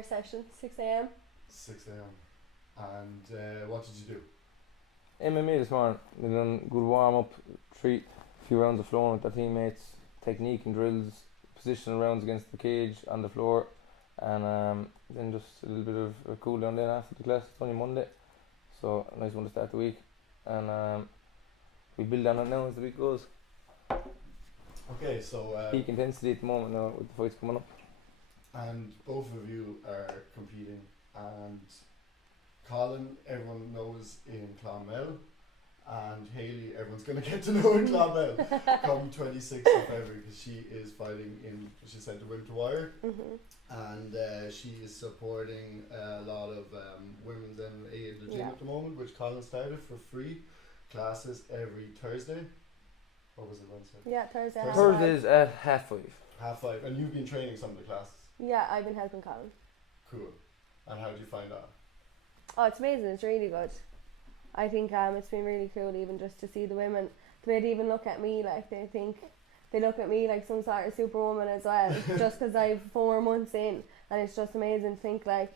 first session, 6 a.m. 6 a.m. And what did you do? MMA this morning. We done good warm up, few rounds of flooring with our teammates, technique and drills, positional rounds against the cage on the floor, and then just a little bit of a cool down then after the class. It's only Monday, so a nice one to start the week, and we build on it now as the week goes. Okay, so Peak intensity at the moment now with the fights coming up. and both of you are competing, and Colin, everyone knows in Clonmel, and Hayley, everyone's going to get to know in Clonmel come 26th of February, because she is fighting in, she said, the Wim to Wire, and she is supporting a lot of women's MMA in the gym at the moment, which Colin started for free classes every Thursday. Or was it Wednesday? Yeah, Thursday. Thursdays at 5:30. 5:30, and you've been training some of the classes. Yeah, I've been helping Colin. Cool. And how did you find that? Oh, it's amazing. It's really good. I think it's been really cool even just to see the women. They even look at me like they look at me like some sort of superwoman as well, just because I've 4 months in, and it's just amazing to think like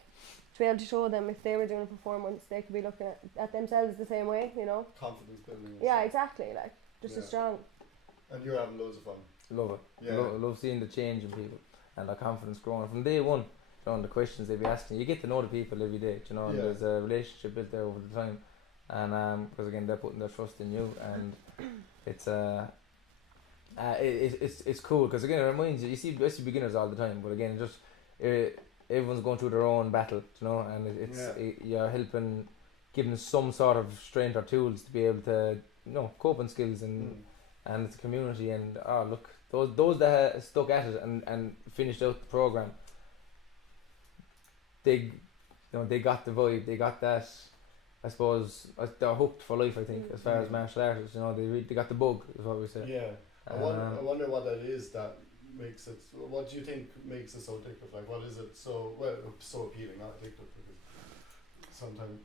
to be able to show them if they were doing it for 4 months, they could be looking at themselves the same way, you know. Confidence building. Yeah, exactly. Like just as strong. And you're having loads of fun. Love it. Yeah. Love seeing the change in people and their confidence growing from day one. You know, and the questions they be asking, you get to know the people every day. You know, and there's a relationship built there over the time, and because again they're putting their trust in you, and it's it's cool because again it reminds you. You see beginners all the time, but again just everyone's going through their own battle. You know, and you're helping, giving some sort of strength or tools to be able to coping skills and it's a community, and look, those that stuck at it and finished out the program, they got the vibe, they got that, I suppose they're hooked for life, I think, as far as martial artists, they got the bug, is what we say. Yeah. I wonder what that is that makes it, what do you think makes it so addictive? Like, what is it so appealing, not addictive, because sometimes,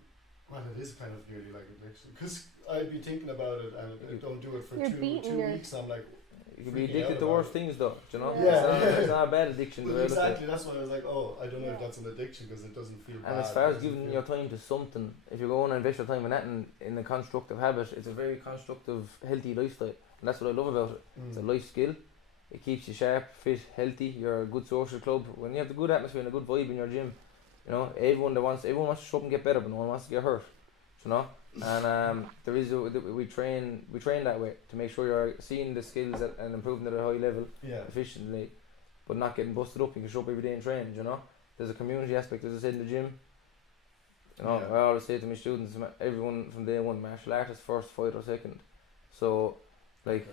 well, it is kind of nearly like addiction, because I'd be thinking about it and I don't do it for two weeks, I'm like, you could be addicted to worse things though, do you know? Yeah. It's not a bad addiction. Well, exactly, that's why I was like, I don't know if that's an addiction, because it doesn't feel bad. And as far as giving your time to something, if you're going to invest your time in that in a constructive habit, it's a very constructive, healthy lifestyle, and that's what I love about it. It's a life skill. It keeps you sharp, fit, healthy. You're a good social club. When you have the good atmosphere and a good vibe in your gym, everyone wants to show up and get better, but no one wants to get hurt. You know, and we train that way to make sure you're seeing the skills and improving at a high level efficiently, but not getting busted up. You can show up every day and train. You know, there's a community aspect, as I said, in the gym. I always say to my students, everyone from day one, martial artist first, fighter second. So, like,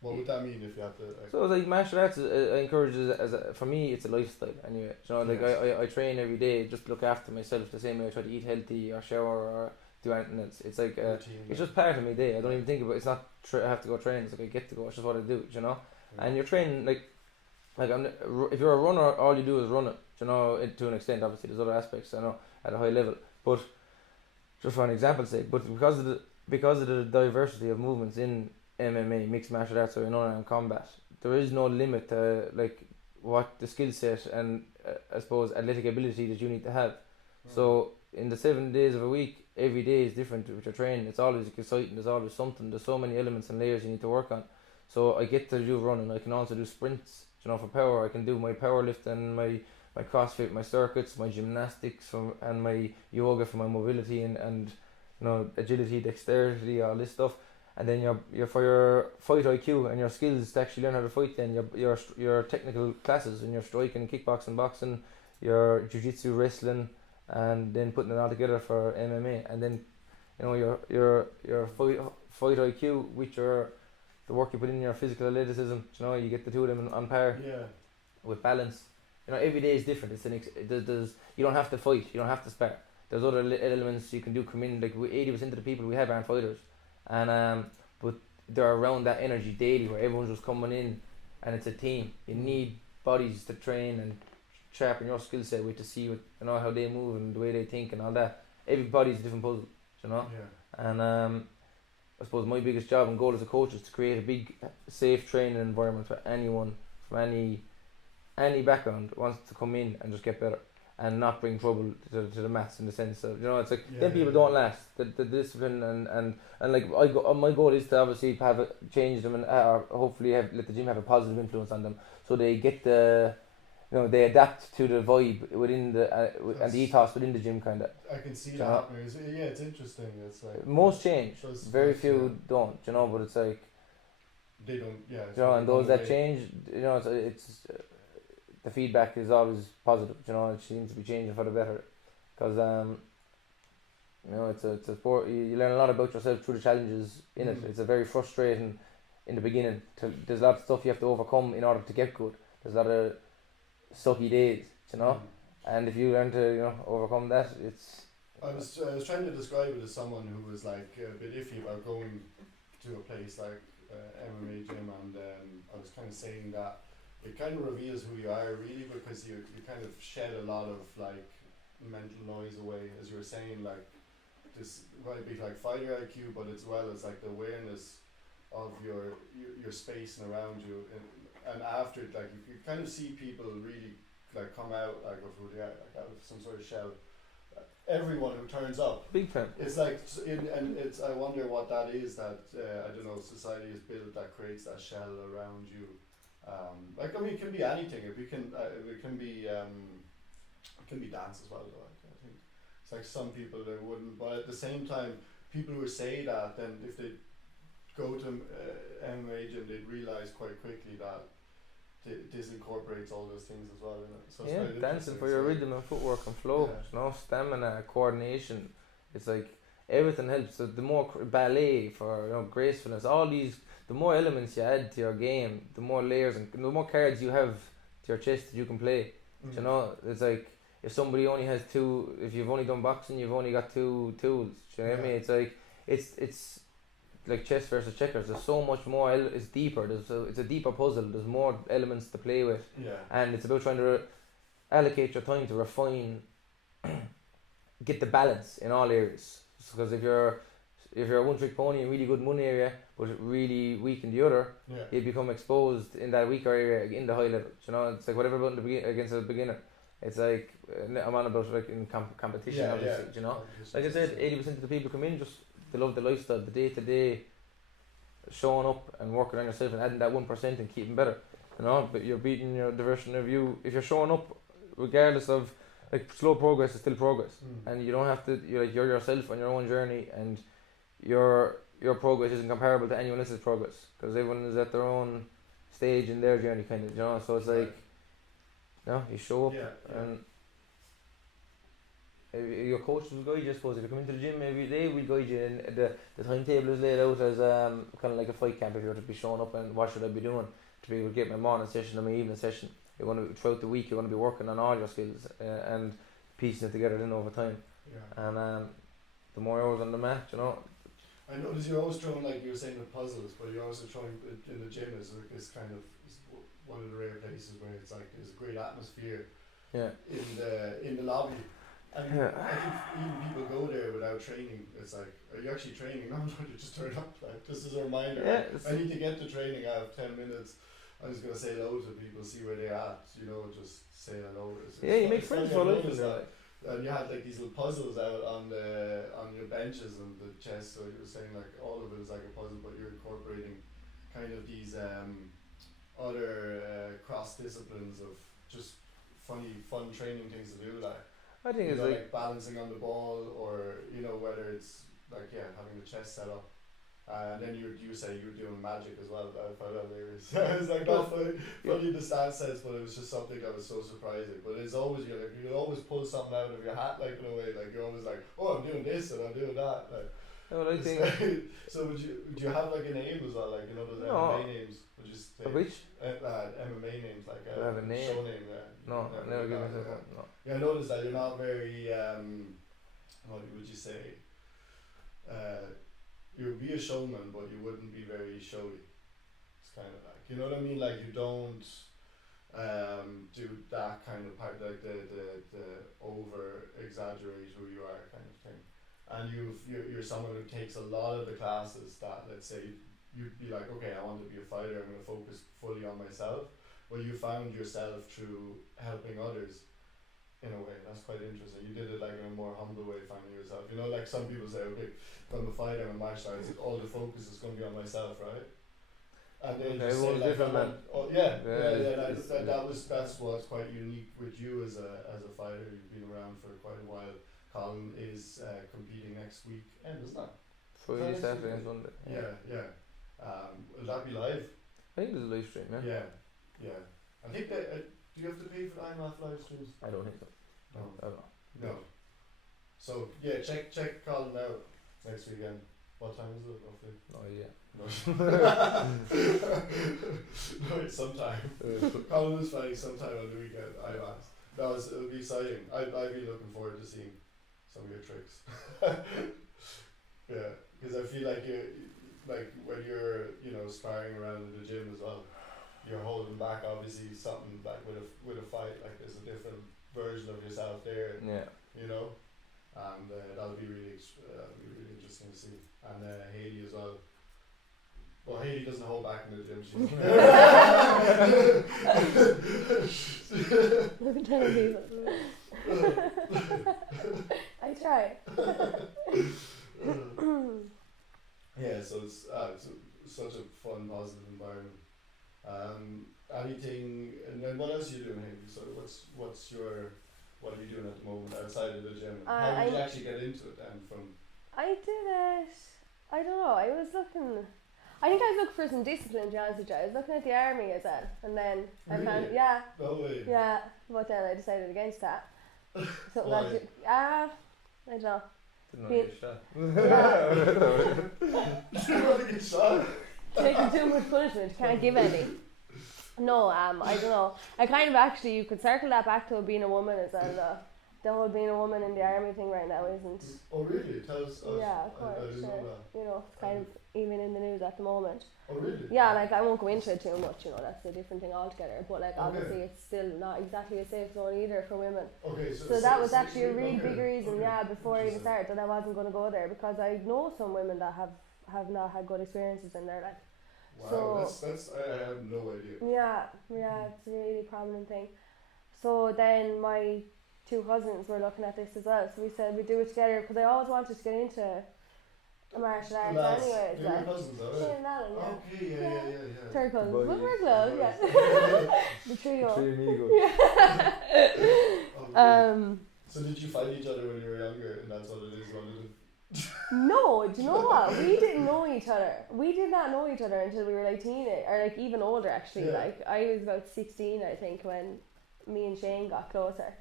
what would that mean if you have to? So like martial arts, I encourage it for me, it's a lifestyle anyway. I train every day just to look after myself the same way I try to eat healthy or shower or do anything else. It's like it's just part of my day. I don't even think about it. It's not I have to go train. It's like I get to go. It's just what I do. And you're training like if you're a runner, all you do is run it. To an extent. Obviously, there's other aspects. I know at a high level, but just for an example's sake. But because of the diversity of movements in MMA, mixed martial arts, or and combat, there is no limit to like what the skill set and I suppose athletic ability that you need to have. So in the 7 days of a week, every day is different with your training. It's always exciting. There's always something. There's so many elements and layers you need to work on. So I get to do running. I can also do sprints. For power, I can do my power lift and my CrossFit, my circuits, my gymnastics, and my yoga for my mobility and agility, dexterity, all this stuff. And then your for your fight IQ and your skills to actually learn how to fight. Then your technical classes and your striking, kickboxing, boxing, your jiu-jitsu, wrestling, and then putting it all together for MMA. And then your fight IQ with the work you put in your physical athleticism. You get the two of them on par. With balance. Every day is different. You don't have to fight. You don't have to spar. There's other elements you can do. Come in like 80% of the people we have aren't fighters. And but they're around that energy daily where everyone's just coming in and it's a team. You need bodies to train and sharpen your skill set with to see how they move and the way they think and all that. Everybody's a different puzzle, And I suppose my biggest job and goal as a coach is to create a big safe training environment for anyone from any background who wants to come in and just get better. and not bring trouble to the mats in the sense of, it's like Yeah, then people don't last the discipline and like my goal is to obviously change them and or hopefully let the gym have a positive influence on them so they get they adapt to the vibe within and the ethos within the gym kind of. I can see that happening. It's interesting. It's like most change, very few don't, but it's like they don't. Yeah, and those that change, it's the feedback is always positive. It seems to be changing for the better, because it's a sport. You learn a lot about yourself through the challenges in it. It's a very frustrating in the beginning. There's a lot of stuff you have to overcome in order to get good. There's a lot of sucky days, and if you learn to overcome that, it's. I was trying to describe it as someone who was like a bit iffy about going to a place like MMA gym, and I was kind of saying that it kind of reveals who you are really, because you kind of shed a lot of like mental noise away, as you were saying, like this might be like fighter IQ, but as well as like the awareness of your space and around you, and after it, like you kind of see people really like come out like of who they are, like out of some sort of shell. Everyone who turns up, big time. It's like and it's. I wonder what that is that I don't know. Society is built that creates that shell around you. Like I mean, it can be anything. It can be dance as well. Though I think it's like some people that wouldn't, but at the same time, people who say that, then if they go to MMA gym, they'd realize quite quickly that this incorporates all those things as well. So it's dancing for your rhythm and footwork and flow, stamina, coordination. It's like everything helps. So the more ballet for gracefulness, all these, the more elements you add to your game, the more layers and the more cards you have to your chest that you can play. It's like if somebody only has two, if you've only done boxing, you've only got two tools. Do you know what I mean? It's like it's like chess versus checkers. There's so much more. It's deeper. It's a deeper puzzle. There's more elements to play with. And it's about trying to allocate your time to refine, get the balance in all areas. Because if you're a one-trick pony and really good in one area but really weak in the other, you become exposed in that weaker area in the high level. It's like whatever about against a beginner. It's like I'm on about like in competition. Obviously, like I said, 80% of the people come in just. They love the lifestyle, the day-to-day showing up and working on yourself and adding that 1% and keeping better, but you're beating the version of you. If you're showing up regardless of, like, slow progress is still progress, and you don't have to, you're yourself on your own journey, and your progress isn't comparable to anyone else's progress, because everyone is at their own stage in their journey, kind of, so it's like, you show up and your coach will guide you. I suppose if you come into the gym every day, we'll guide you, and the timetable is laid out as kind of like a fight camp. If you were to be showing up and what should I be doing to be able to get my morning session and my evening session, you're going to throughout the week you're going to be working on all your skills and piecing it together then over time. And the more hours on the mat, I notice you're always throwing, like you were saying, with puzzles, but you're also throwing in the gym is kind of one of the rare places where it's like there's a great atmosphere in the lobby. And I think even people go there without training. It's like, are you actually training? No, you just turn up. Like, just as a reminder. I need to get to training. I have 10 minutes. I'm just going to say hello to people, see where they're at, just say hello. You make friends for life. And you had like these little puzzles out on your benches and the chest. So you were saying like all of it is like a puzzle, but you're incorporating kind of these other cross disciplines of just fun training things to do, like. I think it's like balancing on the ball, or whether it's like having the chest set up, and then you say you were doing magic as well. I found out hilarious. It's like not funny the stance says, but it was just something that was so surprising. But it's always you always pull something out of your hat, like in a way, like you're always like, oh, I'm doing this and I'm doing that. Like, I think. So would you have like a name as well, like those MMA names? Would you say which MMA names, like I have a name. Show name? No, I never give myself one. No. Yeah, I noticed that you're not very. What would you say? You would be a showman, but you wouldn't be very showy. It's kind of like, you know what I mean. Like you don't do that kind of part, like the over exaggerate who you are kind of thing. And you're someone who takes a lot of the classes that, let's say, you'd be like, okay, I want to be a fighter, I'm going to focus fully on myself. Well, you found yourself through helping others in a way. That's quite interesting. You did it like in a more humble way, finding yourself. You know, like some people say, okay, from the fight I'm a martial arts, all the focus is going to be on myself, right? And they just say like, that's what's quite unique with you as a fighter. You've been around for quite a while. Colin is competing next week, and isn't that? Friday, Saturday, and Sunday. Yeah. Will that be live? I think there's a live stream. Yeah. I think that. Do you have to pay for the IMAF live streams? I don't think so. No. I don't know. No. So yeah, check Colin out next weekend. What time is it roughly? No idea. No, it's sometime. Colin is fighting sometime on the weekend. I've asked. No, it'll be exciting. I'd be looking forward to seeing some of your tricks. Yeah, because I feel like when you're sparring around in the gym as well, you're holding back obviously something like with a fight. Like there's a different version of yourself there. Yeah. You know, and that'll be really interesting to see. And Hayley as well. Well, Hayley doesn't hold back in the gym. She's Look at telling people. I try. Yeah, so it's such a fun, positive environment. Anything, and then what else are you doing, Hayley? So what are you doing at the moment outside of the gym? How did you actually get into it then? I did it. I don't know. I think I was looking for some discipline, to be honest with you. I was looking at the army as well, and then I found No way. Yeah, but then I decided against that. So Why? I don't know. Didn't want to get shot. Didn't want to get shot. Taking too much punishment, can't give any. No, I don't know. I kind of actually, you could circle that back to being a woman as well, though. The whole being a woman in the army thing right now isn't. Oh really? Tell us. Yeah, of course. I didn't know that. You know, it's kind of even in the news at the moment. Oh really? Yeah, like I won't go into it too much. You know, that's a different thing altogether. But like obviously, it's still not exactly a safe zone either for women. Okay. So that was actually a really big reason. Yeah, before I even started, that I wasn't going to go there because I know some women that have not had good experiences in their life. Wow, that's I have no idea. Yeah, it's a really prominent thing. So then my two cousins were looking at this as well, so we said we'd do it together because I always wanted to get into a martial arts anyway. They're your cousins, are they? Shane and Alan, yeah. Okay, yeah. Third cousins, but we're close, yeah. The trio. Yeah. So did you fight each other when you were younger, and that's what it is, wasn't it? No, do you know what? We didn't know each other. We did not know each other until we were like teenage, or like even older actually. Yeah. Like I was about 16, I think, when me and Shane got closer.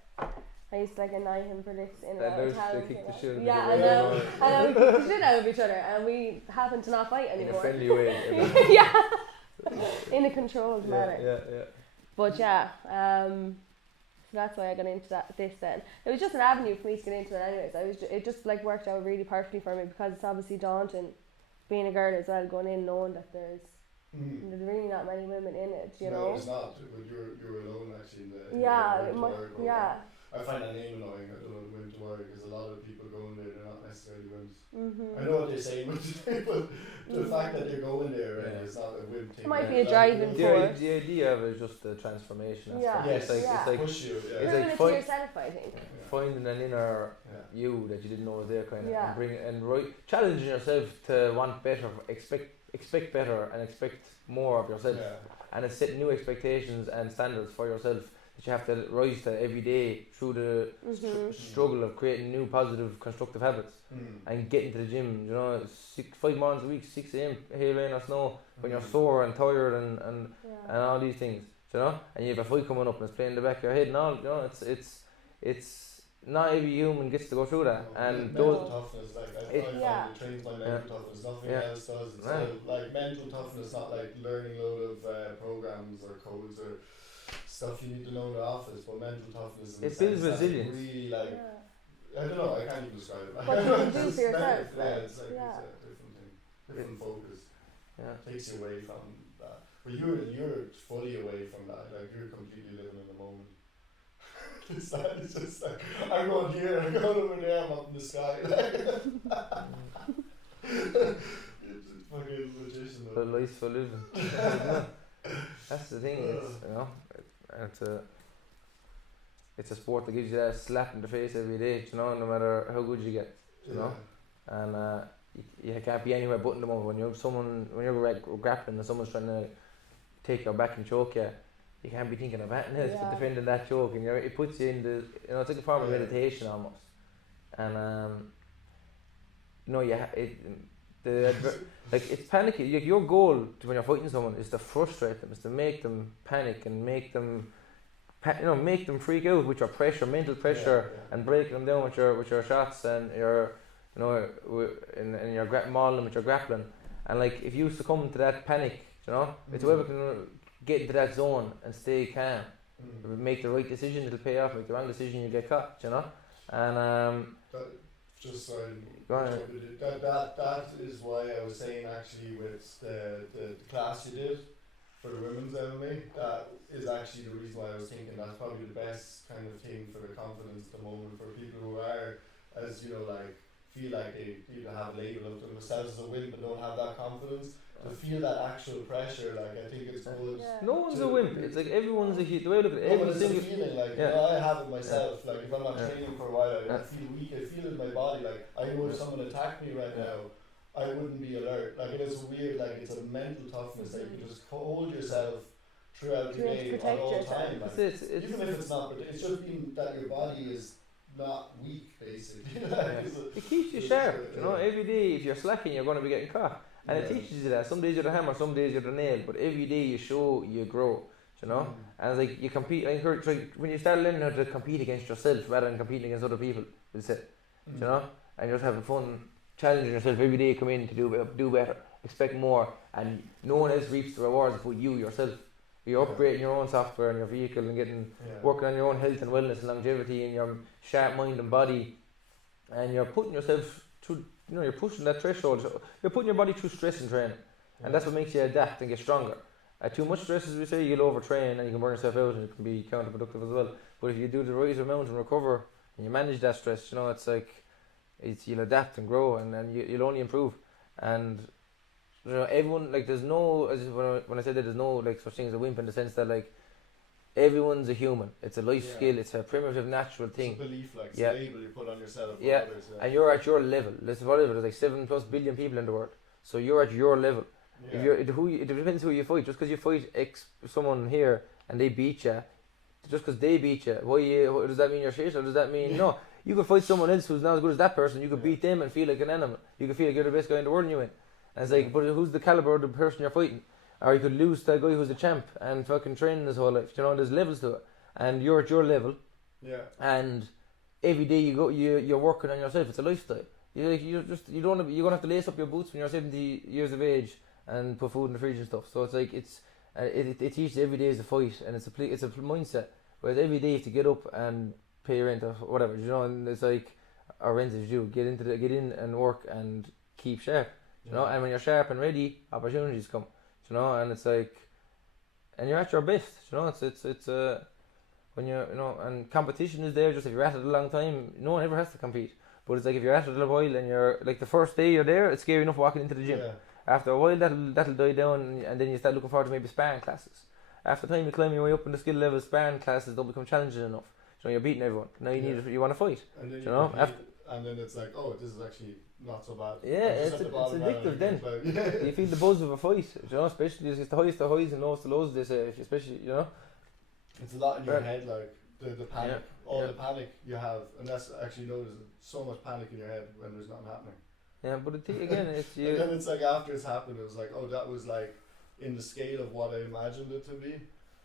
I used to like annoy him for this in That our nurse, house. they kicked the shit out of Yeah, each I know. other. And we kicked the shit out of each other, and we happened to not fight In a anymore. friendly way. Yeah, in a controlled manner. Yeah. But yeah, so that's why I got into this then. It was just an avenue for me to get into it anyways. It just like worked out really perfectly for me because it's obviously daunting being a girl as well, going in knowing that there's really not many women in it, you know. No, it's not. But you're alone actually in the Yeah. I find that name annoying. I don't know Women to Warrior because a lot of people go in there, they're not necessarily women. Mm-hmm. I know what they're saying, but the fact that they're going there, right, it's not a women thing. It might be a driving force. The idea of it is just the transformation. Yeah. Yes. It's like push you. Yeah. It's like Prove it to yourself, I think. finding an inner you that you didn't know was there, kind of, Yeah. and challenging yourself to want better, expect better, and expect more of yourself, and it's setting new expectations and standards for yourself that you have to rise to every day through the struggle of creating new positive constructive habits and getting to the gym, you know, 5 mornings a week, 6 a.m, hail, rain or snow, when you're sore and tired and all these things, you know, and you have a fight coming up and it's playing in the back of your head and all, you know, it's not every human gets to go through that. And mental toughness, like I find it trains my mental toughness, nothing else does. It's like mental toughness, not like learning a load of programs or codes or stuff you need to know in the office, but mental toughness it builds resilience. Really, like I don't know, I can't even describe it. What you can do for yourself. It's like it's a different thing, different focus. Takes you away from that. But you're fully away from that. Like you're completely living in the moment. It's just like I'm going here, I'm going over there, I'm up in the sky. It's fucking magician. The life's for living. That's the thing, it's, you know, it's a sport that gives you that slap in the face every day, you know, no matter how good you get, you know, and you can't be anywhere but in the moment when you're grappling and someone's trying to take your back and choke you. You can't be thinking of anything else but defending that choke, and it puts you in the, you know, it's like a form of meditation almost, and you know, like it's panicky. Your goal when you're fighting someone is to frustrate them, is to make them panic and make them freak out with your pressure, mental pressure, and breaking them down with your shots and your, you know, and your mauling them with your grappling. And like if you succumb to that panic, you know, it's whoever can get into that zone and stay calm, make the right decision, it'll pay off. Make the wrong decision, you get caught, you know. And just that is why I was saying actually with the class you did for the women's MMA, that is actually the reason why I was thinking that's probably the best kind of thing for the confidence at the moment for people who are, as you know, like feel like they either have a label of themselves as a wimp but don't have that confidence. To feel that actual pressure, like I think it's good. No one's a wimp. It's like everyone's a the way I look at it, every single feeling. Like you know, I have it myself. Like if I'm not training for a while, I feel weak. I feel it in my body. Like I know if someone attacked me right now, I wouldn't be alert. Like it is weird. Like it's a mental toughness that you can just hold yourself throughout the day at all time. Like, even if it's not, it's just being that your body is not weak, basically. It keeps you sharp. You know, every day if you're slacking, you're going to be getting caught. And it teaches you that. Some days you're the hammer, some days you're the nail, but every day you show, you grow, you know. And it's like you compete. I encourage, like when you start learning how to compete against yourself rather than competing against other people, that's it, you know. And you're just having fun, challenging yourself every day. Come in to do better, expect more, and no one else reaps the rewards but you yourself. You're upgrading your own software and your vehicle and getting working on your own health and wellness and longevity and your sharp mind and body, and you're putting yourself through. You know, you're pushing that threshold. You're putting your body through stress and training, and that's what makes you adapt and get stronger. Too much stress, as we say, you'll overtrain and you can burn yourself out, and it can be counterproductive as well. But if you do the right amount and recover, and you manage that stress, you know, it's like you'll adapt and grow, and you'll only improve. And you know, everyone, like, there's no, when I said that, there's no like such thing as a wimp, in the sense that like everyone's a human. It's a life skill. It's a primitive, natural thing. It's a belief, like it's a label you put on yourself. Others, and you're at your level. There's like 7+ billion people in the world, so you're at your level. If you're it depends who you fight. Just because you fight someone here and they beat you, just because they beat you, does that mean you're shit, or does that mean no? You could fight someone else who's not as good as that person. You could beat them and feel like an animal. You could feel like you're the best guy in the world, and you win. And it's like, but who's the caliber of the person you're fighting? Or you could lose to a guy who's a champ and fucking training his whole life. You know, there's levels to it, and you're at your level. Yeah. And every day you're working on yourself. It's a lifestyle. You're gonna have to lace up your boots when you're 70 years of age and put food in the fridge and stuff. So it's like it teaches every day is a fight, and it's a mindset. Whereas every day you have to get up and pay your rent or whatever. You know, and it's like our rent is due. Get in and work and keep sharp. You know, and when you're sharp and ready, opportunities come. You know, and it's like, and you're at your best. You know, it's when you're, you know, and competition is there. Just if you're at it a long time, no one ever has to compete. But it's like if you're at it a little while and you're like the first day you're there, it's scary enough walking into the gym. Yeah. After a while, that'll die down, and then you start looking forward to maybe sparring classes. After time you climb your way up in the skill level, sparring classes don't become challenging enough. You know, you're beating everyone. Now you want to fight. And then you know, and then it's like, oh, this is actually not so bad. Yeah, it's addictive then. You feel the buzz of a fight, you know, especially it's the highest of highs and lowest of lows, they say, especially, you know. It's a lot in your head, like the panic, the panic you have, and that's actually, there's so much panic in your head when there's nothing happening. Yeah, but again, it's you. And then it's like after it's happened, it was like, oh, that was like in the scale of what I imagined it to be,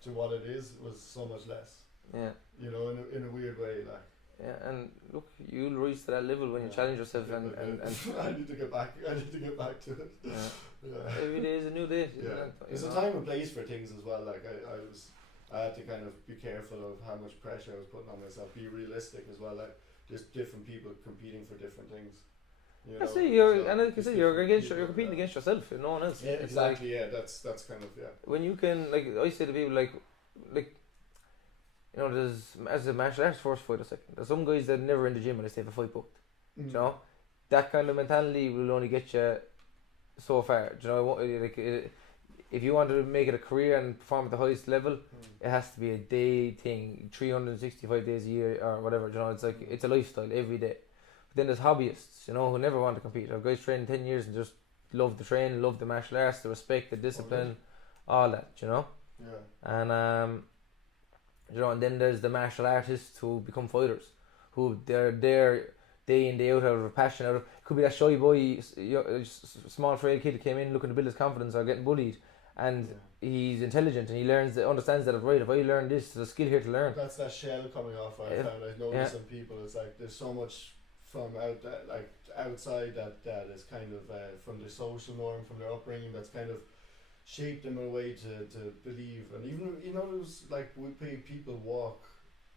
to what it is, was so much less. Yeah. You know, in a weird way, like. Yeah, and look, you'll reach to that level when you challenge yourself, and I need to get back to it. Yeah. Every day is a new day. Yeah. There's a time and place for things as well. Like I had to kind of be careful of how much pressure I was putting on myself. Be realistic as well. Like just different people competing for different things. You know? I see you're competing against yourself and no one else. Yeah, exactly. Like, that's kind of when you can, like I say to people, like. You know, there's, as a martial arts first fighter second, there's some guys that are never in the gym unless they have a fight booked. You know, that kind of mentality will only get you so far. You know, if you want to make it a career and perform at the highest level, it has to be a day thing, 365 days a year or whatever. You know, it's like it's a lifestyle every day. But then there's hobbyists, you know, who never want to compete. I've guys training 10 years and just love the training, love the martial arts, the respect, the discipline, all that, you know. Yeah. And you know, and then there's the martial artists who become fighters, who they're there day in day out of a passion. Out of could be that shy boy, small frail kid who came in looking to build his confidence or getting bullied, and he's intelligent and he understands that right. If I learn this, there's a skill here to learn. That's that shell coming off. I found. I noticed in people. It's like there's so much from outside that is kind of from their social norm, from their upbringing, that's kind of shaped them in a way to believe. And even there's like we pay people walk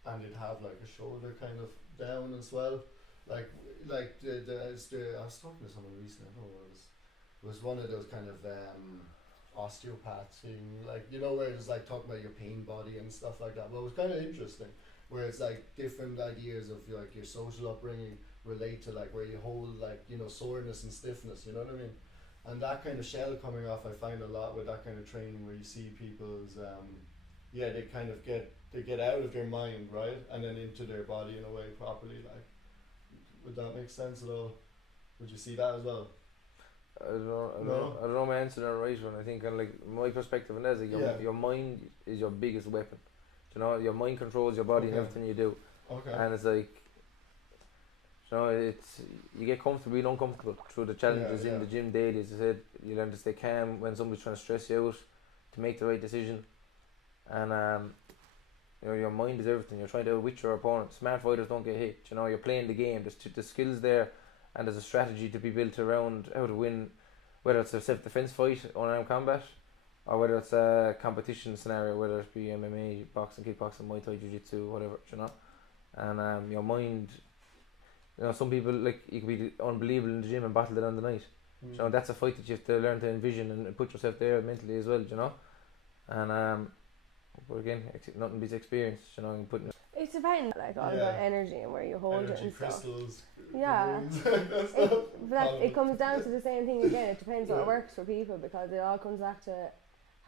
and they'd have like a shoulder kind of down as well. Like I was talking to someone recently. I don't know what it was one of those kind of osteopath thing, like where it's like talking about your pain body and stuff like that. But it was kind of interesting, where it's like different ideas of like your social upbringing relate to like where you hold like soreness and stiffness. You know what I mean? And that kind of shell coming off, I find a lot with that kind of training, where you see people's they kind of get out of their mind, right, and then into their body in a way properly. Like, would that make sense at all? Would you see that as well? I don't know my answer to that right one. I think, and like my perspective on that is like your mind is your biggest weapon. You know, your mind controls your body and everything you do. Okay. And it's like, it's you get comfortable and uncomfortable through the challenges in the gym daily. As I said, you learn to stay calm when somebody's trying to stress you out, to make the right decision, and your mind is everything. You're trying to outwit your opponent. Smart fighters don't get hit. You're playing the game. There's the skills there, and there's a strategy to be built around how to win, whether it's a self-defense fight, unarmed combat, or whether it's a competition scenario, whether it be MMA, boxing, kickboxing, Muay Thai, Jiu-Jitsu, whatever, and your mind, some people, like, you can be unbelievable in the gym and battle it on the night. That's a fight that you have to learn to envision and put yourself there mentally as well, and but again, nothing beats experience, and putting it. It depends, like, all about energy and where you hold it and crystals, stuff. Yeah. It comes down to the same thing again. It depends what works for people, because it all comes back to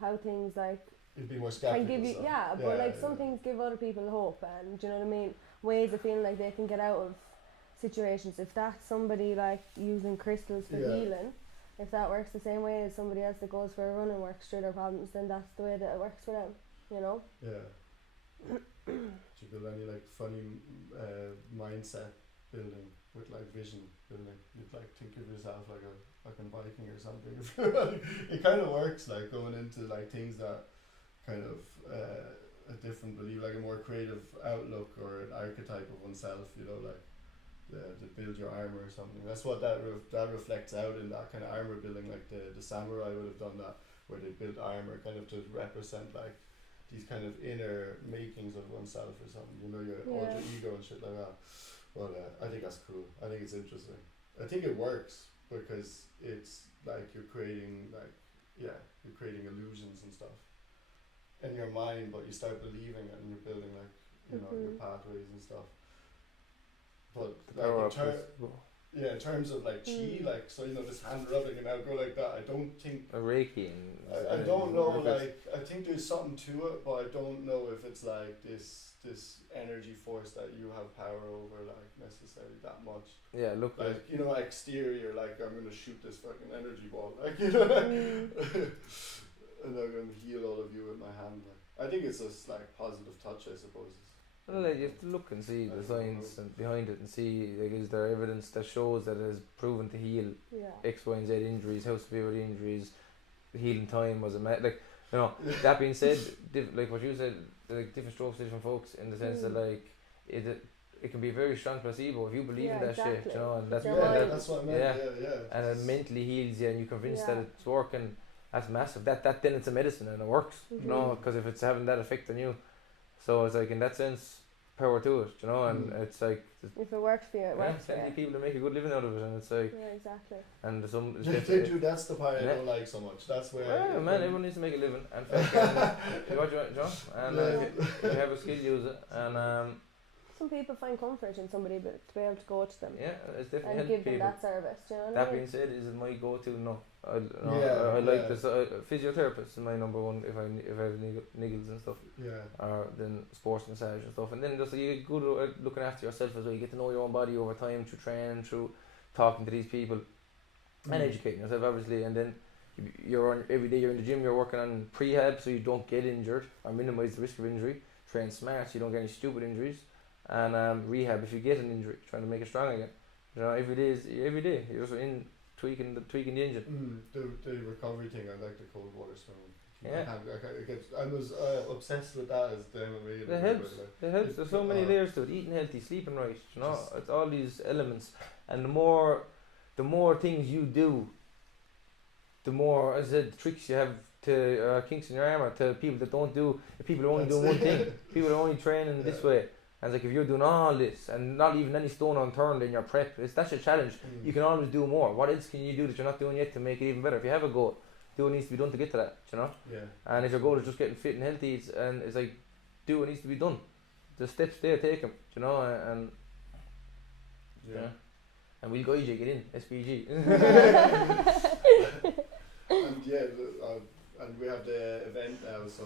how things like you'd be more skeptical, can give you, but like some things give other people hope, and do you know what I mean? Ways of feeling like they can get out of situations. If that's somebody like using crystals for healing, if that works the same way as somebody else that goes for a run and works through their problems, then that's the way that it works for them. Yeah. Do you build any like funny mindset building with like vision building? You'd like think of yourself like a fucking Viking or something. It kind of works, like going into like things that kind of a different belief, like a more creative outlook or an archetype of oneself. Like to build your armor or something. That's what that reflects out in that kind of armor building. Like the samurai would have done that, where they built armor kind of to represent like these kind of inner makings of oneself or something, your alter ego and shit like that. But I think that's cool. I think it's interesting. I think it works because it's like you're creating illusions and stuff in your mind, but you start believing it and you're building like your pathways and stuff. But like in terms of like chi, like this hand rubbing and I'll go like that. I don't think a Reiki. I don't know. Like I think there's something to it, but I don't know if it's like this energy force that you have power over, like necessarily that much. Yeah, look like exterior. Like I'm gonna shoot this fucking energy ball, like and I'm gonna heal all of you with my hand. Like I think it's just like positive touch, I suppose. Well, like, you have to look and see the science and behind it and see, like, is there evidence that shows that it is proven to heal X, Y and Z injuries, how severe the injuries, the healing time was like, that being said, like what you said, like different strokes, different folks, in the sense that like, it can be a very strong placebo if you believe in that shit, and that's what I meant, and it mentally heals you and you're convinced that it's working. That's massive. That then it's a medicine and it works, because if it's having that effect on you. So it's like, in that sense, power to it, and it's like, if it works for you, it works for you. People to make a good living out of it, and it's like, exactly. And some that's the part I don't like so much. That's where everyone needs to make a living, and what you want, John, and if you have a skill, use it, and some people find comfort in somebody to be able to go to them Yeah, it's definitely and helped give them people. that service. Do you know what I That mean? being said, is it my go-to? No. I Yeah, like yeah. this. Physiotherapist is my number one if I have niggles and stuff. Yeah. Or then sports massage and stuff. And then just you get good at looking after yourself as well. You get to know your own body over time through training, through talking to these people, and educating yourself obviously. And then you're on every day. You're in the gym. You're working on prehab so you don't get injured or minimize the risk of injury. Train smart so you don't get any stupid injuries. And rehab if you get an injury, trying to make it strong again. You know, every day you're just in tweaking the engine. The recovery thing, I like the cold water swimming. Yeah. I was obsessed with that as the MMA. It helps. There's so many layers to it. Eating healthy, sleeping right. You know, it's all these elements. And the more things you do, the more, as I said, tricks you have to kinks in your armor to people that don't do. People are only doing one thing. People are only training this way. And it's like if you're doing all this and not even any stone unturned in your prep, that's your challenge. You can always do more. What else can you do that you're not doing yet to make it even better? If you have a goal, do what needs to be done to get to that. You know. Yeah. And if your goal is just getting fit and healthy, it's like do what needs to be done. The steps there, take them. You know, and yeah. And we'll guide you. Get in SPG. And yeah, and we have the event now. So,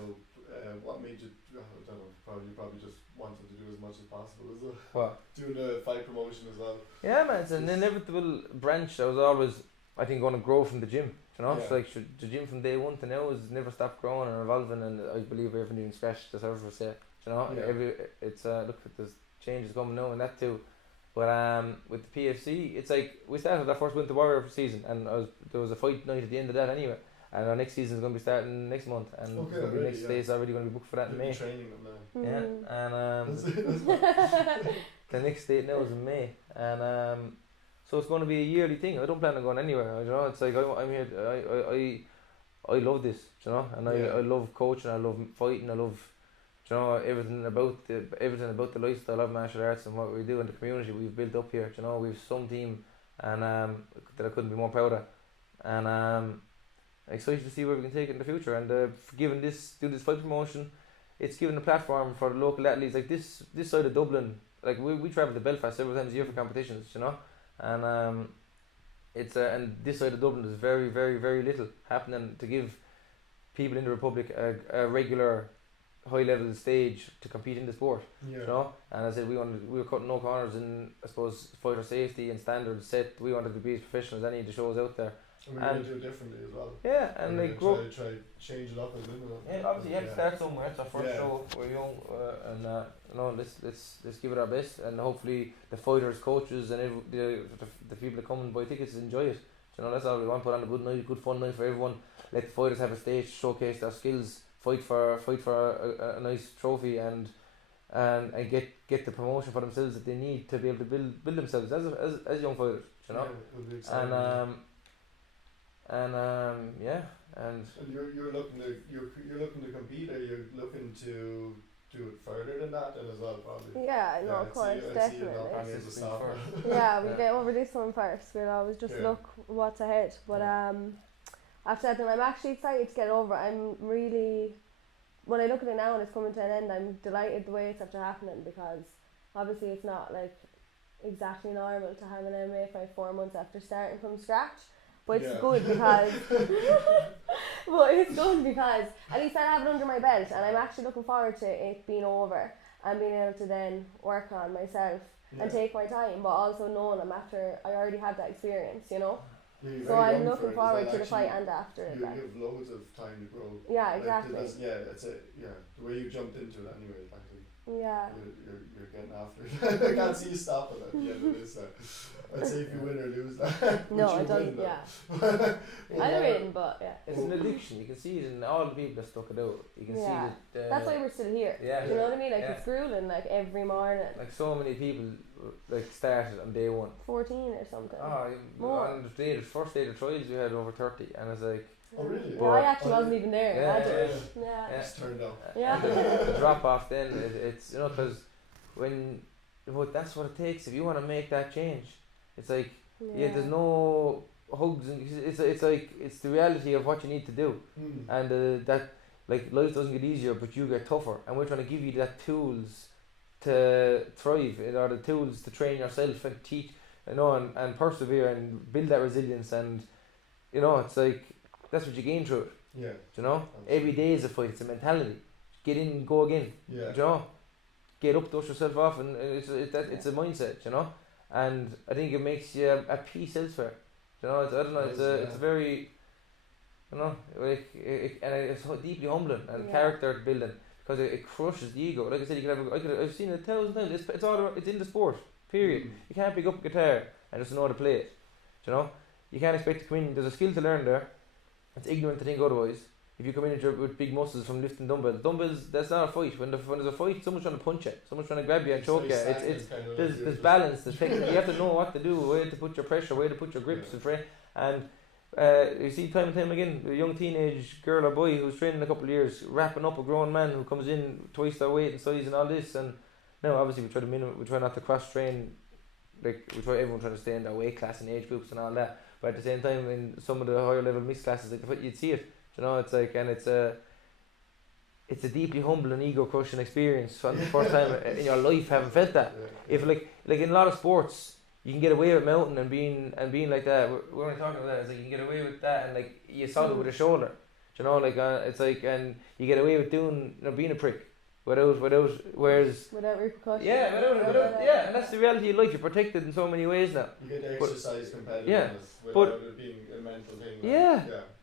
what made you? I don't know. Probably just wanted to do as much as possible. Is it? What? Doing the fight promotion as well. Yeah, man. It's an inevitable branch. I was always, I think, going to grow from the gym. You know, it's like the gym from day one to now has never stopped growing and evolving, and I believe we haven't even scratched the surface yet. You know, it's look at there's changes coming now and that too. But with the PFC, it's like we started our first Winter Warrior season, and there was a fight night at the end of that anyway. And our next season is going to be starting next month, and the next day's already going to be booked for that in May. Training them now. Yeah, and the next date now is in May, and so it's going to be a yearly thing. I don't plan on going anywhere. You know, it's like I'm here. I love this. You know, and I love coaching. I love fighting. I love, you know, everything about the lifestyle of martial arts and what we do in the community we've built up here. You know, we've some team, and that I couldn't be more proud of, and excited to see where we can take it in the future. And doing this fight promotion, it's given a platform for local athletes like this side of Dublin. Like we travel to Belfast several times a year for competitions, you know, and it's and this side of Dublin there's very very very little happening to give people in the Republic a regular high level stage to compete in the sport. You know, and as I said, we were cutting no corners in, I suppose, fighter safety and standards set. We wanted to be as professional as any of the shows out there. And we're going to do it differently as well. Yeah, and like grow. Try change it up a little. Yeah, obviously you have to start somewhere. It's our first show. We're young, and no, let's give it our best, and hopefully the fighters, coaches, and the people that come and buy tickets enjoy it. You know, that's all we want. Put on a good night, good fun night for everyone. Let the fighters have a stage, showcase their skills, fight for a nice trophy, and get the promotion for themselves that they need to be able to build themselves as young fighters. You know, and you're looking to compete, or you're looking to do it further than that as well, probably. Yeah, no, of course, definitely. We'll get over this one first. We'll always just look what's ahead. But after that, then I'm actually excited to get over. I'm really, when I look at it now and it's coming to an end, I'm delighted the way it's after happening, because obviously it's not like exactly normal to have an MMA fight 4 months after starting from scratch. But it's good because at least I have it under my belt, and I'm actually looking forward to it being over and being able to then work on myself and take my time, but also knowing I already have that experience, you know. So I'm looking forward to the fight and after it. You have loads of time to grow. Yeah, exactly. The way you jumped into it anyway. Yeah. You're getting after it. I can't see you stopping at the end of this. I'd say if you win or lose that. No, I don't. I win, but it's an addiction. You can see it in all the people that stuck it out. You can see that. That's why we're still here. Yeah. You know what I mean? Like it's grueling, like every morning. Like so many people, like started on day one. 14 or something. More. On the first day of trials, we had over 30, and it's like. Oh really? Well, I actually wasn't even there. Yeah. It's turned out. Yeah. The drop off then it's you know, because but that's what it takes if you want to make that change. It's like there's no hugs, and it's like it's the reality of what you need to do, and that like life doesn't get easier, but you get tougher, and we're trying to give you that tools to thrive, or the tools to train yourself and teach, and persevere and build that resilience, and it's like that's what you gain through it. Yeah. Every day is a fight. It's a mentality. Get in, go again. Yeah. Get up, dust yourself off, and it's a mindset. And I think it makes you at peace elsewhere. It's very, like and it's deeply humbling and character building, because it crushes the ego. Like I said, I've seen it 1,000 times. It's in the sport. Period. You can't pick up a guitar and just know how to play it. You can't expect to come in. There's a skill to learn there. It's ignorant to think otherwise. If you come in with big muscles from lifting dumbbells, that's not a fight. When there's a fight, someone's trying to punch you, someone's trying to grab you and choke you. There's balance, there's technique. You have to know what to do, where to put your pressure, where to put your grips, and you see time and time again a young teenage girl or boy who's training a couple of years, wrapping up a grown man who comes in twice their weight and size and all this. And now obviously we try not to cross train, like everyone trying to stay in their weight class and age groups and all that. But at the same time, in some of the higher level mixed classes, like you'd see it. It's like, and it's a deeply humble and ego crushing experience for the first time in your life having felt that. If like in a lot of sports, you can get away with mounting and being like that. We're only talking about that. It's like you can get away with that, and like you solve it with a shoulder. It's like, and you get away with doing being a prick without repercussions. Yeah, and that's the reality of life. You're protected in so many ways now. You get the exercise competitiveness without it being a mental thing.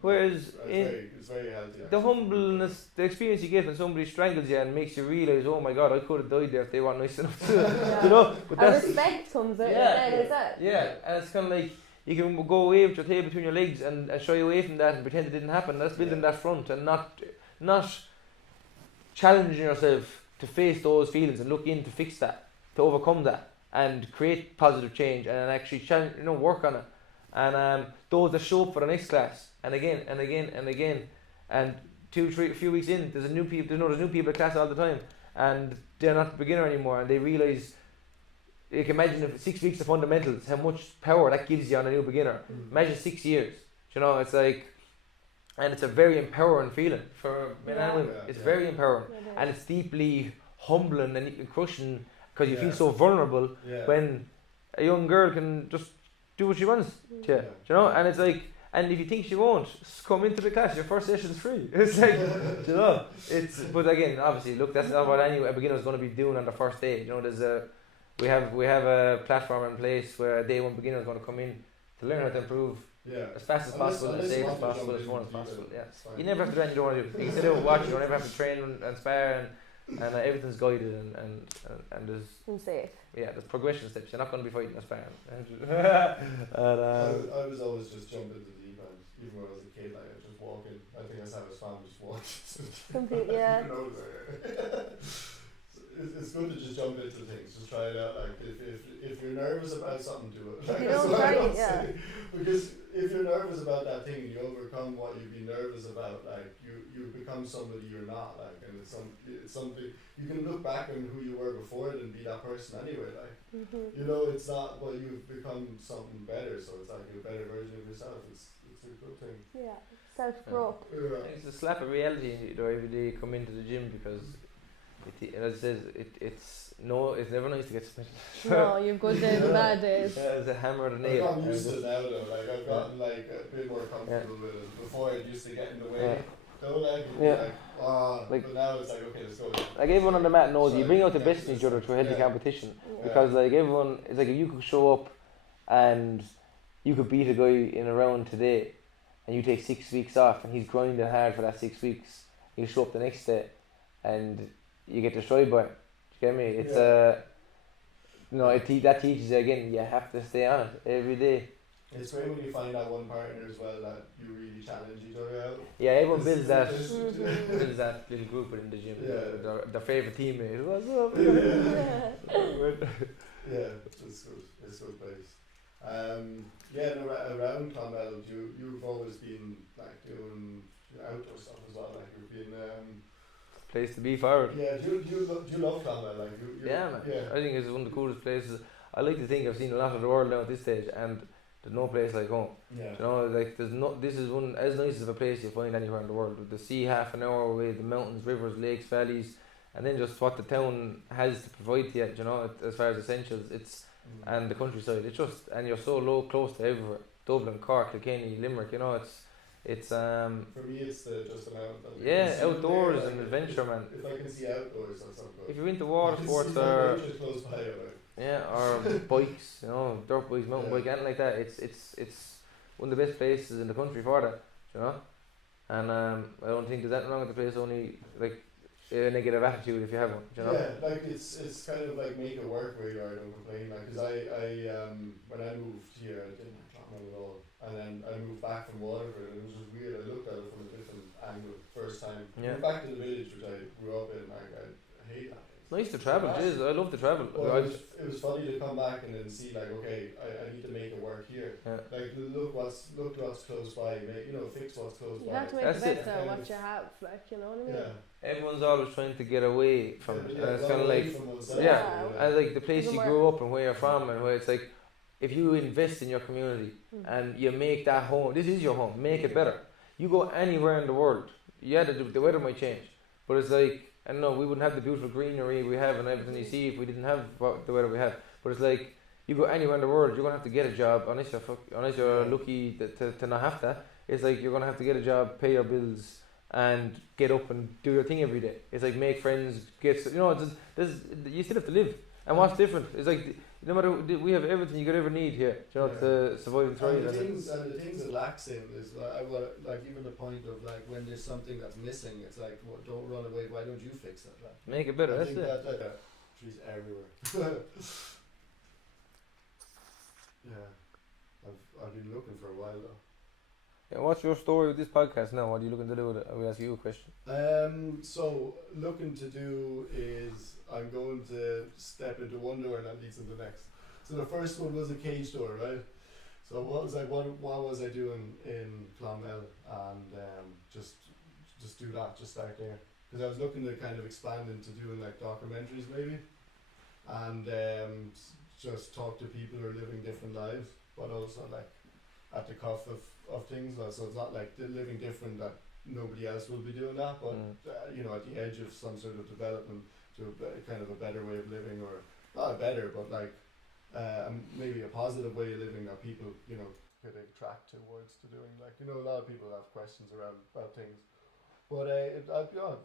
Whereas it's very healthy. The humbleness, the experience you get when somebody strangles you and makes you realise, oh my God, I could have died there if they weren't nice enough to, But that's respect comes out. And it's kind of like you can go away with your tail between your legs and shy away from that and pretend it didn't happen. That's building that front and not challenging yourself to face those feelings and look in to fix that, to overcome that and create positive change and actually challenge, work on it. And those that show up for the next class and again and again and again, and 2-3 few weeks in, there's new people in class all the time, and they're not the beginner anymore, and they realise, you can imagine if 6 weeks of fundamentals, how much power that gives you on a new beginner. Imagine 6 years. It's like, and it's a very empowering feeling for men and women. It's very empowering, and it's deeply humbling and crushing, because you feel so vulnerable when a young girl can just do what she wants to, and it's like, and if you think she won't, just come into the class, your first session's free. It's like, but again, obviously, look, that's not what a beginner's going to be doing on the first day. We have a platform in place where a day one beginner is going to come in to learn how to improve as fast as possible, as safe as possible, as fun as possible. You never have to do anything you don't want to do. You can sit out and watch. You don't ever have to train and spar, and everything's guided and there's safe. There's progression steps. You're not going to be fighting as sparring. I was always just jump into the deep end, even when I was a kid. I'd just walk in. I think I said I was fun, just walk. Completely, It's good to just jump into things, just try it out. Like if you're nervous about something, do it. Like, you don't try it, because if you're nervous about that thing and you overcome what you've been nervous about, like you become somebody you're not. Like, and it's something you can look back on who you were before it and be that person anyway. Like it's not, but you've become something better. So it's like a better version of yourself. It's a good thing. Yeah, self-growth. It's a slap of reality every day you come into the gym, because as it says, it's never nice to get smashed. No, you've good days and bad days. It's a hammer and a nail. I've gotten used to it now though. Like I've gotten a bit more comfortable with it. Before it used to get in the way. But now it's like, okay, let's go. Like everyone on the mat knows, you bring out the best in each other to a healthy competition, because like everyone, it's like if you could show up and you could beat a guy in a round today, and you take 6 weeks off, and he's grinding hard for that 6 weeks, you show up the next day, and you get destroyed by it. Do you get me? It's that teaches you again. You have to stay on it every day. It's great when you find that one partner as well that you really challenge each other out. Yeah, everyone builds that little group within the gym. Their favourite teammate. What's up? It's good. It's good place. Around Clonmel, you've always been like doing outdoor stuff as well. Like you've been. Place to be forward. Yeah, do you love Clonmel? Like man. Yeah. I think it's one of the coolest places. I like to think I've seen a lot of the world now at this stage, and there's no place like home. Like this is one as nice of a place you find anywhere in the world. With the sea half an hour away, the mountains, rivers, lakes, valleys, and then just what the town has to provide to you, you know, as far as essentials, it's and the countryside. It's just, and you're so close to everywhere. Dublin, Cork, Kilkenny, Limerick. You know, it's For me, it's just an outdoors. yeah, outdoors and adventure, man. If I can see outdoors, that's so good. If you're into water sports or or bikes, you know, dirt bikes, mountain bike, anything like that, it's one of the best places in the country for that, you know. And I don't think there's anything wrong with the place. Only like a negative attitude if you have one, you know. Yeah, like it's kind of like make it work where you are. Don't complain, like, because I when I moved here, I didn't have Clonmel at all, and then I moved back from Waterford, and it was just weird. I looked at it from a different angle first time. Yeah. Moved back to the village, which I grew up in. Like, I hate that. Nice to travel, jeez, I love to travel. Well, it was funny to come back and then see, like, okay, I need to make it work here. Yeah. Like, look what's close by, make, fix what's close You by. have to make That's the it. best of what you have, like, you know what I mean? Yeah. Everyone's always trying to get away from it, and it's kind of like, Yeah. and like the place you grew up and where you're from, and where it's like, if you invest in your community and you make that home, this is your home, make it better. You go anywhere in the world, yeah, the weather might change, but it's like, I don't know, we wouldn't have the beautiful greenery we have and everything you see if we didn't have the weather we have. But it's like, you go anywhere in the world, you're gonna have to get a job unless you're lucky to not have that. It's like you're gonna have to get a job, pay your bills, and get up and do your thing every day. It's like make friends, you still have to live. And what's different? It's like no matter, we have everything you could ever need here, you know, to survive and thrive. And the things it lacks in is like even the point of like when there's something that's missing, it's like, well, don't run away. Why don't you fix it? Like, make it better. I That's think it. that trees everywhere. Yeah, I've been looking for a while though. Yeah, what's your story with this podcast now? What are you looking to do with it? I will ask you a question. So looking to do is I'm going to step into one door and that leads into the next. So the first one was a cage door, right? So what was I doing in Clonmel, and just do that, just start there, because I was looking to kind of expand into doing like documentaries maybe, and just talk to people who are living different lives, but also like at the cuff of things. So it's not like they're living different that nobody else will be doing that, but at the edge of some sort of development to kind of a better way of living, or not a better, but like maybe a positive way of living that people could attract towards to doing. Like, a lot of people have questions about things, but I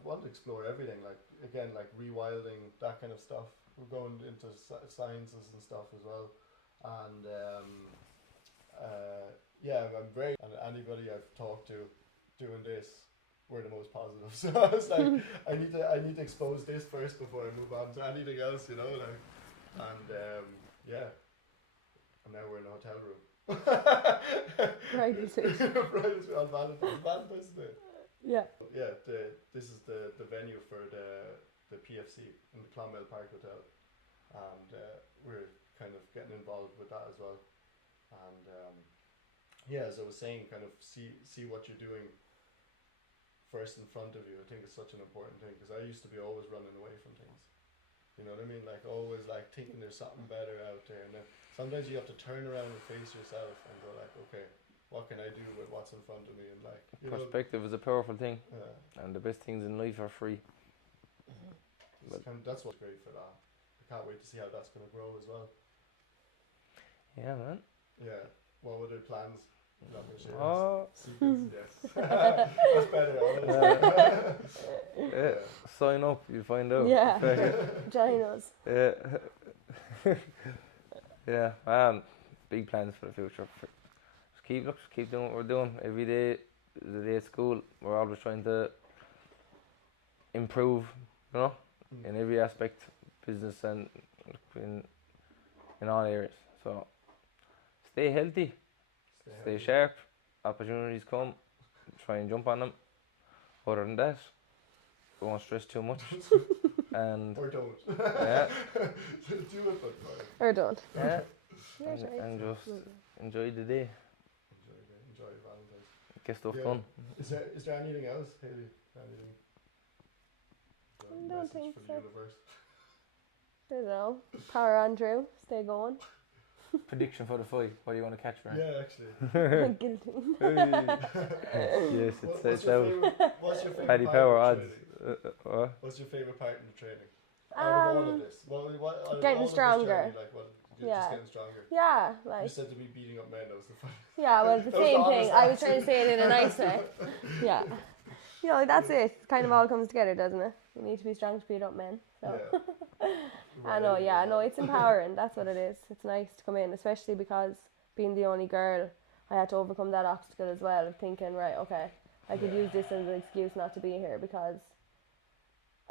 want to explore everything. Like, again, like rewilding, that kind of stuff. We're going into sciences and stuff as well, and I'm very, and anybody I've talked to doing this, we're the most positive. So I was like, I need to expose this first before I move on to anything else, and and now we're in a hotel room. Right, you see. Right, on Valentine's Day. Yeah. Yeah, this is the venue for the PFC in the Clonmel Park Hotel, and we're kind of getting involved with that as well. And as I was saying, kind of see what you're doing first in front of you. I think it's such an important thing, because I used to be always running away from things. You know what I mean? Like, always like thinking there's something better out there, and then sometimes you have to turn around and face yourself and go like, okay, what can I do with what's in front of me? And like, perspective is a powerful thing, yeah. and the best things in life are free. That's what's great for that. I can't wait to see how that's going to grow as well. Yeah, man. Yeah. What were their plans? Not going to share. Oh. Secrets, yes. That's better. Sign up, you'll find out. Yeah. Join us. Yeah. Big plans for the future. Just keep doing what we're doing. Every day is a day at school. We're always trying to improve, in every aspect, business and in all areas. So stay healthy, stay sharp. Opportunities come, try and jump on them. Other than that, don't stress too much. And or don't. Yeah. Do it, but or don't. Yeah. And just enjoy the day. Enjoy Valentine's. Get stuff done. Is there anything else, Hayley? Anything? I don't think for so. the universe? I don't know. Power on, Drew. Stay going. Prediction for the fight. What do you want to catch for? Yeah, actually. Guilty. Yes, it's out. What's your favorite Paddy Power odds. What's your favourite part in the training? Out of all of this, getting stronger. Journey, like, you're just getting stronger. Yeah, like. You said to be beating up men. That was the fun. Yeah, well, the same thing. I was trying to say it in a nice way. Yeah. You know, that's it. It kind of all comes together, doesn't it? You need to be strong to beat up men. So. Yeah. I know, it's empowering. That's what it is. It's nice to come in, especially because being the only girl, I had to overcome that obstacle as well of thinking, right, okay, I could use this as an excuse not to be here because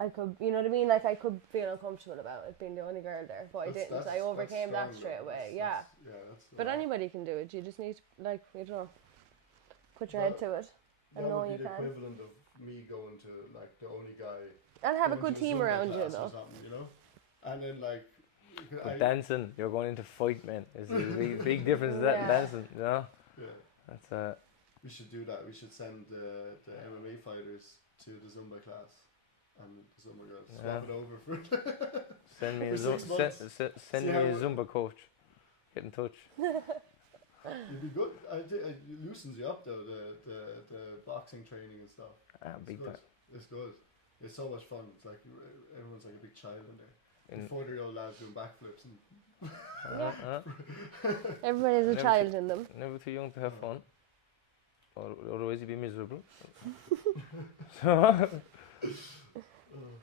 I could, you know what I mean? Like, I could feel uncomfortable about it being the only girl there, but I didn't. I overcame that straight away. Yeah. But anybody can do it. You just need to, like, I don't know, put your head to it and know you can. That would be the equivalent of me going to, like, the only guy. And have a good team around you, though. You know? And then, like... dancing, you're going into fight, man. There's a big difference in that and dancing, you know? Yeah. That's We should do that. We should send the MMA fighters to the Zumba class. And the Zumba girls. Swap it over for send me a Zumba coach. Get in touch. You'd be good. It loosens you up though, the boxing training and stuff. Big time. It's good. It's so much fun. It's like everyone's like a big child in there. The 40-year-old lads doing backflips and everybody's a child in them. Never too young to have fun. Otherwise you'd be miserable.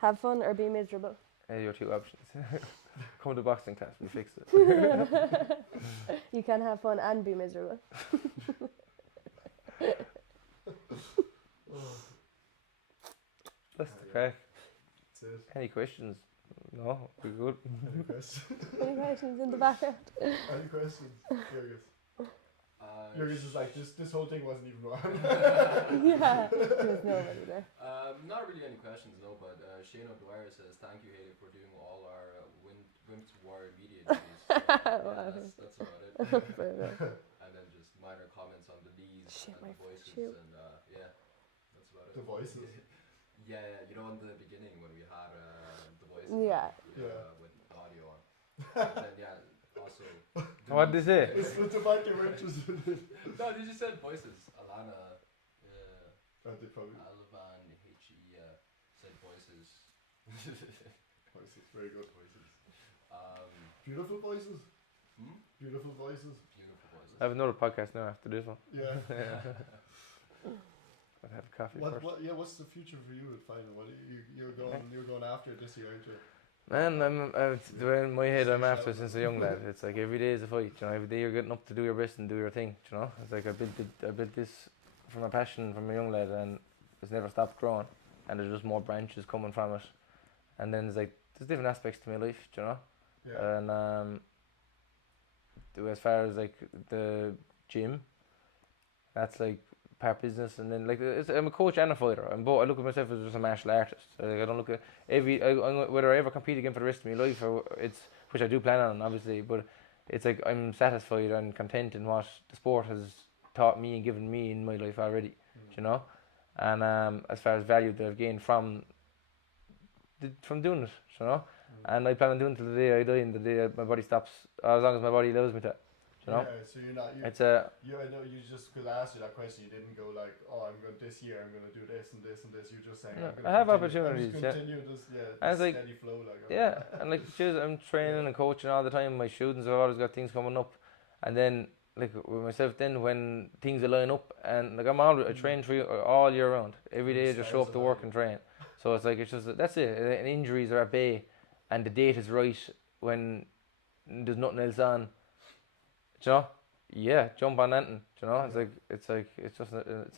Have fun or be miserable. Your two options. Come to boxing class, we fix it. You can have fun and be miserable. That's the crack. That's it. Any questions? No, we're good. Any questions? Any questions in the background? Any questions? Jurgis. Jurgis is like, this whole thing wasn't even on. Yeah, there was nobody there. Not really any questions, no, but Shane O'Dwyer says, thank you, Hayley, for doing all our Wimps War media duties. That's about it. And then just minor comments on the Lees and the voices, and that's about it. The voices? Yeah, you know, in the beginning when we had the voices with the audio on. And then, also... What did they say? It's the fact they were interested in. No, they just said voices. Alana, they probably... Alvan, H.E. said voices. Voices, very good. Voices. Beautiful voices? Beautiful voices? Beautiful voices. I have another podcast now after this one. Yeah. I'll have a coffee first. What's the future for you at fighting? What you're going after it this year, aren't you? Man, in my head I'm after since a young lad. It's like every day is a fight, you know. Every day you're getting up to do your best and do your thing, you know. It's like I built this from a passion from a young lad, and it's never stopped growing. And there's just more branches coming from it. And then there's different aspects to my life, you know. Yeah. And as far as like the gym, that's like part business, and then I'm a coach and a fighter. I look at myself as just a martial artist. I don't look at whether I ever compete again for the rest of my life, which I do plan on, obviously. But it's like I'm satisfied and content in what the sport has taught me and given me in my life already, you know. And as far as value that I've gained from doing it, you know. And I plan on doing it till the day I die and the day my body stops, as long as my body allows me to. You know? Yeah, so you're not. I know you just, because I asked you that question, you didn't go like, oh, I'm going this year, I'm going to do this and this and this. You're just saying, no, I have opportunities. Continue this steady flow. And I'm training and coaching all the time. My students have always got things coming up, and then with myself, then when things line up, and I train all year round. Every day I just show up to work and train. So it's just that's it. And injuries are at bay, and the date is right when there's nothing else on. You know, jump on anything. You know, it's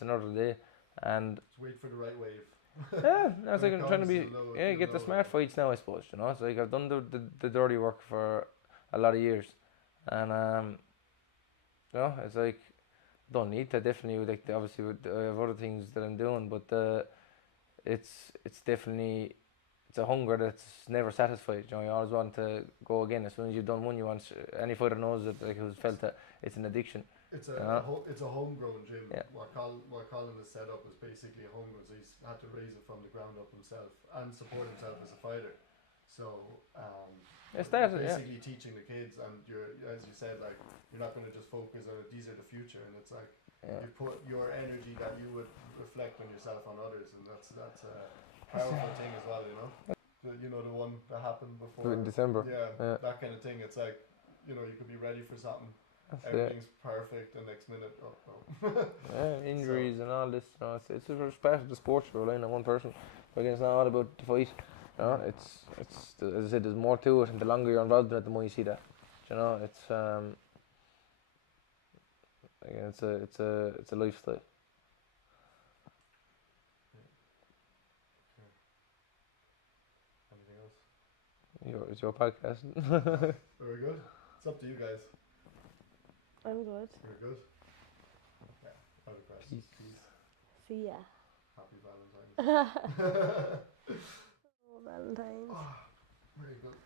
another day, and just wait for the right wave. I'm trying to get the smart fights now, I suppose. You know, it's like I've done the dirty work for a lot of years, and it's like don't need to definitely obviously I have other things that I'm doing, but it's definitely. It's a hunger that's never satisfied. You know, you always want to go again. As soon as you've done one, you want. Any fighter knows it. Who's felt that it's an addiction. It's a homegrown gym. Yeah. What Colin has set up is basically a homegrown. So he's had to raise it from the ground up himself and support himself as a fighter. So basically teaching the kids, and you're, as you said, like you're not going to just focus on it. These are the future, and it's like you put your energy that you would reflect on yourself on others, and powerful thing as well, you know. You know, the one that happened before In December. Yeah, that kind of thing. It's like, you know, you could be ready for something. That's Everything's perfect, the next minute, oh no. Yeah, injuries and all this. You know, it's just part of the sport. You're relying on one person. But again, it's not all about the fight. You know, it's as I said, there's more to it, and the longer you're involved in it, the more you see that. You know, it's again, it's a lifestyle. Anything else? It's your podcast. Very good. It's up to you guys. I'm good. You're good? Yeah, I'll be pressed. Peace. See ya. Happy Valentine's. Oh, Valentine's. Oh, very good.